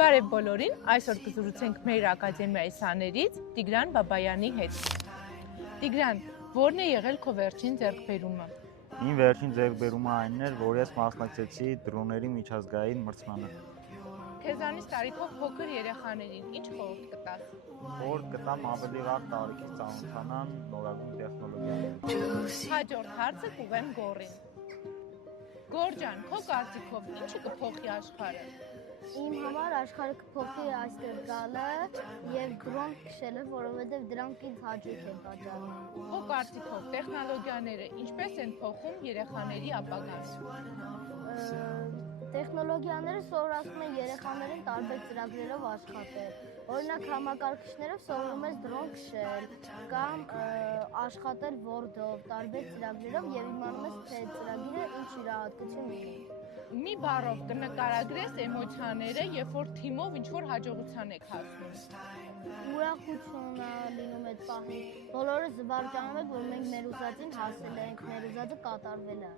Բարև բոլորին, այսօր կզրուցենք մեր ակադեմիայի սաներից Տիգրան Բաբայանի հետ։ Տիգրան, ո՞րն է եղել քո վերջին ձեռքբերումը։ Իմ վերջին ձեռքբերումը այն էր, որ ես մասնակցեցի դրոնների միջազգային մրցմանը։ Քեզանից տարիքով փոքր երեխաներին ինչ խորհուրդ կտաս։ Խորհուրդ կտամ ավելի վաղ տարիքից ծանոթանան նորագույն տեխնոլոգիաներին։ Հաջորդ հարցը կուղեմ Գոռին։ Գոռ ջան, քո կարծիքով ինչը կփոխի աշխարհը։ Իմ համար աշխարհը կփոխի այստեղ գալը եւ դրոն քշելը, որովհետեւ դրանք ինձ հաճույք են պատճառում։ Քո կարծիքով տեխնոլոգիաները ինչպես են փոխում երեխաների ապագան։ Տեխնոլոգիաները սովորացնում են երեխաներին տարբեր ծրագրերով աշխատել։ Օրինակ համակարգիչներով սովորում ես դրոն քշել կամ աշխատել Word-ով, տարբեր ծրագրերով եւ իմանում ես թե ծրագիրը ինչ յուրահատկություն ունի։ Մի բառով կնկարագրես էմոցիաները, երբ որ թիմով ինչ-որ հաջողության եք հասնում։ Ուրախությունը լինում է այդ պահին։ Բոլորը զվարճանում են, որ մենք մեր ուզածին հասել ենք, մեր ուզածը կատարվել է։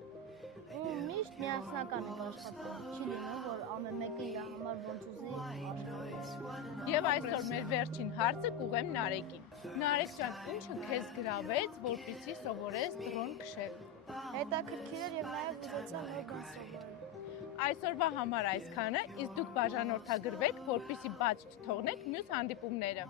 Ու միշտ միասնական ենք աշխատում։ Չի լինում, որ ամեն մեկը իր համար ոնց ուզի աշխատի։ Եվ այսօր մեր վերջին հարցը կուղեմ Նարեկին։ Նարեկ ջան, ինչը քեզ գրավեց, որպեսզի սովորես դրոն քշել։ Հետաքրքիր էր եւ նաեւ ուզեցա նոր բան սովորել։ Այսօրվա համար այսքանը, իսկ դուք բաժանորդագրվեք, որպեսզի բաց չթողնեք մյուս հանդիպումները։